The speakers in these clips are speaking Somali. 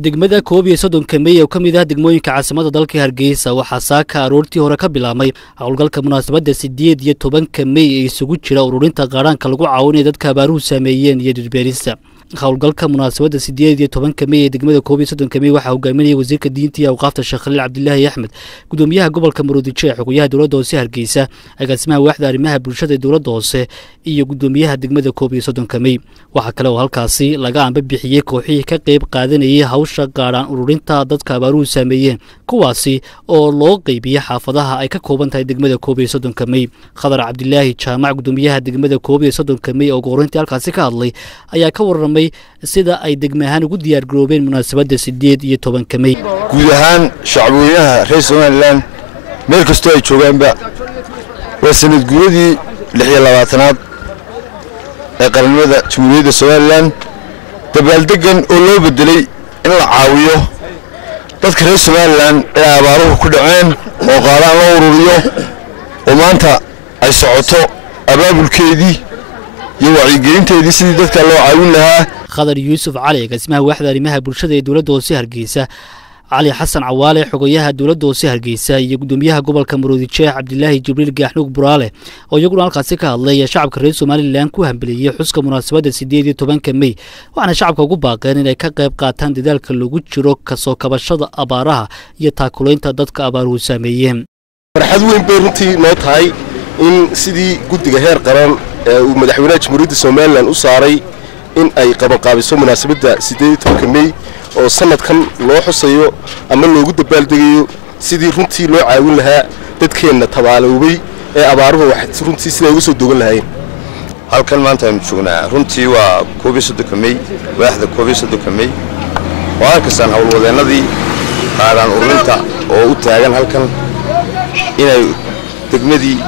degmada koob iyo soddonka May oo ka mid ah degmooyinka caasimada dalka Hargeysa waxaa saaka aroortii hore ka bilaabmay howlgalka munaasabadda 18 May ee isugu jira ururinta qaranka lagu caawinayo dadka abaaruhu saameeyeen iyo dhirbeerista. howlgalka munaasabadda 18 May ee degmada koob iyo soddonka May waxaa hogaaminaya wasiirka diinta iyo awqaafta Sheekh Khaliil Cabdilaahi Axmed, gudoomiyaha gobolka Maroodijeex, xogayaha dowladda hoose Hargeysa, agaasimaha waaxda arrimaha bulshada ee dowladda hoose iyo gudoomiyaha degmada koob iyo soddonka May. waxaa kale oo halkaasi laga amba bixiyay kooxihii ka qayb qaadanayay hawsha qaran ururinta dadka abaaruhu saameeyeen, kuwaasi oo loo qaybiyay xaafadaha ay ka kooban tahay degmada koob iyo soddonka May. Khadar Cabdilaahi Jaamac, gudoomiyaha degmada koob iyo soddonka May oo go'aanintii halkaasi ka hadlay, ayaa ka warramay sida ay degmahan ugu diyaar garoobeen munaasabadda 18 May. guud ahaan shacabweynaha reer Somaliland meel kastoo ay joogaanba waa sanad guuradii 26aad ee qaranimada Jamhuuriyadda Somaliland, dabaaldegan oo loo bedelay in la caawiyo dadka reer Somaliland ee abaaruhu ku dhaceen oo qaadaan loo ururiyo oo maanta ay socoto abaabulkeedii iyo wacyigelinteedii sidii dadka loo caawin lahaa. Khadar Yuusuf Cali, agaasimaha waaxda arrimaha bulshada ee dowladda hoose Hargeysa, علي حسن عوالي xogayaha dowladda hoose Hargeysa iyo gudoomiyaha gobolka Maroodijeex Cabdilaahi Jibriil Gaaxnuug Buraale oo iyaguna halkaasi ka hadlay shacabka reer Somaliland ku hambaliyay xuska munaasabadda 18 May, waxaana shacabka ugu baaqeen inay ka qayb qaataan dadaalka lagu jiro ka soo kabashada abaaraha iyo taakulaynta dadka abaaruhu saameeyeen. farxad weyn bay runtii noo tahay in sidii guddiga heer qaran ee uu madaxweynaha Jamhuuriyadda Somaliland u saaray in ay qabanqaabiso munaasabadda 18 May oo sanadkan loo xusayo ama loogu dabaaldegayo sidii runtii loo caawin lahaa dadkeena tabaaloobay ee abaaruhu wax runtii sida ugu soo dogan lahayn. halkan maanta aynu joognaa runtii waa 18 May, waaxda 18 May. waa halkaasaan howlwadeenadii qaadaan ururinta oo u taagan halkan inay degmadii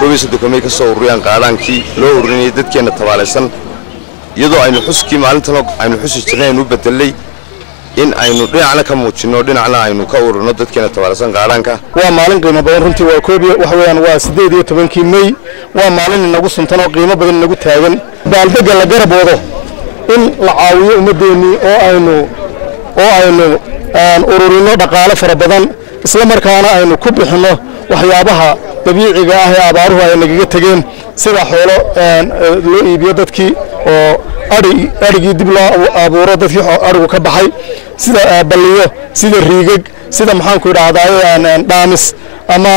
18 May ka soo ururiyaan qaadaankii loo ururinayay dadkeena tabaalaysan, iyadoo aynu xuskii maalintan aynu xusi jirnay inuu bedelay in aynu dhinacna ka muujino dhinacna aynu ka ururno dadkeena tabaalaysan qaadhaanka. waa maalin qiimo badan runtii, waa koob iyo wax weeyaan waa 18 May, waa maalin inagu suntan oo qiimo badan inagu taagan. baaldega la garab wado in la caawiyo ummadeennii oo aynu ururino dhaqaale fara badan, isla markaana aynu ku bixino waxyaabaha dabiiciga ah ee abaaruhu ay nagaga tageen, sida xoolo loo iibiyo dadkii oo arigii dib loo abuuro dadkii arigu ka baxay, sida baliyo, sida riigag, sida maxaan ku yiraahdaa dhaamis ama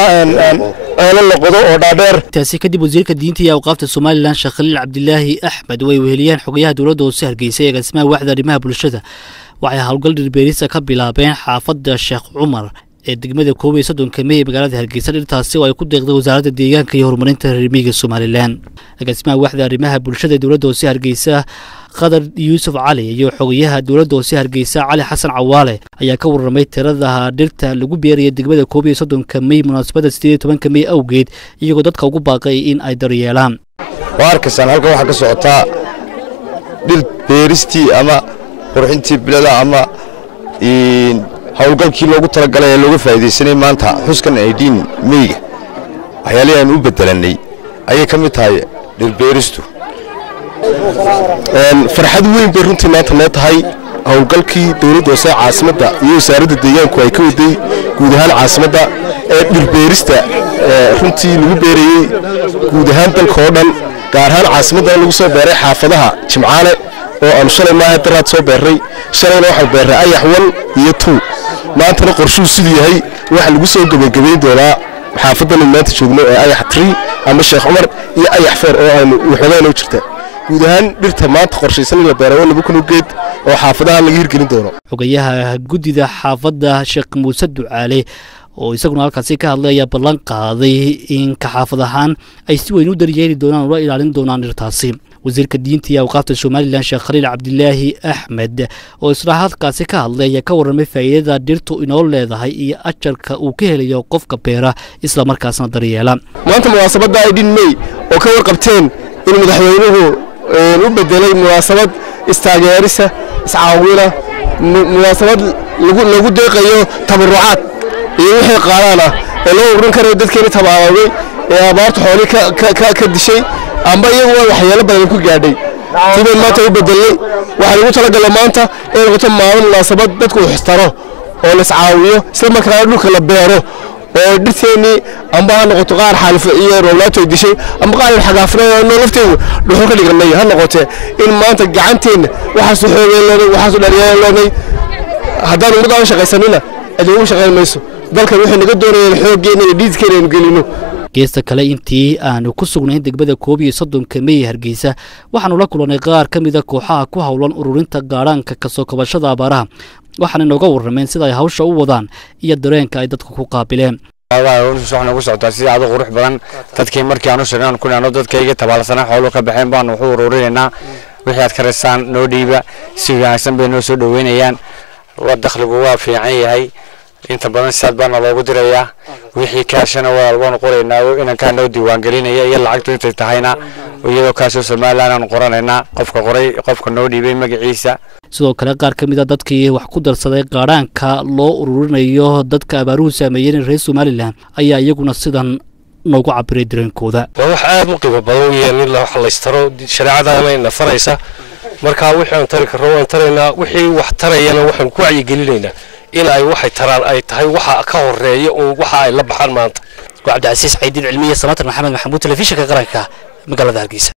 ceelal la qodo oo dhaadheer. taasi kadib wasiirka diinta iyo awqaafta Somaliland Sheekh Khaliil Cabdilaahi Axmed way weheliyeen xogayaha dowladda hoose Hargeysa ee agaasimaha waaxda arrimaha bulshada, waxay howlgal dhirbeerista ka bilaabeen xaafadda Sheekh Cumar ee degmada koob iyo soddonka May ee magaalada Hargeysa. dhirtaasi oo ay ku deeqday wasaaradda deegaanka iyo horumarinta reer miyiga Somaliland. agaasimaha waaxda arrimaha bulshada ee dowladda hoose Hargeysa Khadar Yuusuf Cali iyo xogayaha dowladda hoose Hargeysa Cali Xasan Cawaale ayaa ka warramay tirada dhirta lagu beeriyay degmada koob iyo soddonka May munaasabadda 18 May awgeed, iyagoo dadka ugu baaqay in ay daryeelaan. waa arkaysan halkan waxaa ka socotaa dhir beeristii ama qurxintii bilada ama howlgalkii loogu talagalay ee looga faa'iideysanay maanta xuskan 18 May waxyaalihii aan u bedelanay ayay ka mid tahay dhir beeristu. farxad weyn bay runtii maanta noo tahay howlgalkii dowladda hoose caasimadda iyo wasaaradda deegaanku ay ka waday guud ahaan caasimadda ee dhirbeerista runtii lagu beerayay guud ahaan dalka oo dhan, gaar ahaan caasimadda lagu soo beeray xaafadaha Jimcaale oo aan shalay maaha daraad soo beeray, shalayna waxaan beeray Ayax 1 iyo 2, maantana qorshuu sidii yahay waxa lagu soo gabagabeyn doonaa xaafadan maanta joogno ee Ayax 3 ama Sheekh Cumar iyo Ayax 4 oo aynu waxoogaan u jirta. guud ahaan dhirta maanta qorshaysan in la beero 2 geed oo xaafadaha laga hirgelin doono. xogayaha guddida xaafadda Sheekh Muuse Ducaale oo isaguna halkaasi ka hadlay ayaa ballan qaaday in ka xaafad ahaan ay si weyn u daryeeli doonaan oo ilaalin doonaan dhirtaasi. wasiirka diinta iyo awqaafta Somaliland Sheekh Khaliil Cabdilaahi Axmed oo isla halkaasi ka hadlay ayaa ka warramay faa'iidada dhirtu inoo leedahay iyo ajarka uu ka helayo qofka beera isla markaasna daryeela. maanta munaasabadda 18 May oo ka warqabteen in madaxweynuhu u bedelay munaasabad istaageerisa iscaawina, munaasabad lagu deeqayo tabarucaad iyo wixii qaadana ee loo ururin karo dadkeena tabaaloobay ee abaarta xooli ka dishay amba iyagu waxyaalo badan ku gaadhay. tibay maanta u bedelay waxa lagu talagalay maanta in noqoto maalin munaasabad dadku xistaro oo la iscaawiyo isla markaana dhulka la beero oo dhirteeni amba ha noqoto qaar xaalif iyo rooblato dishay amba qaar xagaafnaa nolofteedu dhuxul ka dhiganay ha noqoto in maanta gacanteena waxa soo xoogay waxa soo dhaliyay haddaan ugu daan shaqaysanina aduun shaqayn mayso dalka wixii naga doonayeen xooggeena iyo dhiidkeena gelino geesta kale intii aanu ku sugnayn degmada 31 May Hargeysa waxaanu la kulanay qaar kamid ah kooxaha ku hawlan ururinta gaaraanka ka soo kabashada abaaraha waxaana nooga warrameen sida ay hawsha u wadaan iyo dareenka ay dadku ku qaabileen waxaan ugu socdaa si aad u qurux badan dadkii markii aanu sheegnaan kunaano dadkayga tabaalsana xoolo ka baxeen baan wuxuu ururinaynaa wixii aad ka reesaan noo dhiiba si wanaagsan bay noo soo dhaweynayaan waa dakhligu waa fiican yahay inta badan sidaad baan loogu dirayaa wixii kaashana waan qoraynaa inaan ka noo diiwaan gelinaya iyo lacagtu intay tahayna iyadoo kaasoo Soomaaliland aan qoranaynaa qofka qoray qofka noo dhiibay magaciisa sidoo kale qaar kamid ah dadkii wax ku darsaday qaaraanka loo ururinayo dadka abaaruhu saameeyeen reer Soomaaliland ayaa iyaguna sidan noogu cabiray dareenkooda wax aad u qiimo badan in la wax la istaro shariicadana faraysa marka wixii tari karo aan tareynaa wixii wax tarayana waxaan ku wacyigelinaynaa in ay waxay taraan ay tahay waxa ka horeeyo oo waxa ay la baxaan maanta Cabdi Casiis Ciidin Cilmiye Sanatar Maxamed Maxamuud telefishinka qaranka magaalada Hargeysa.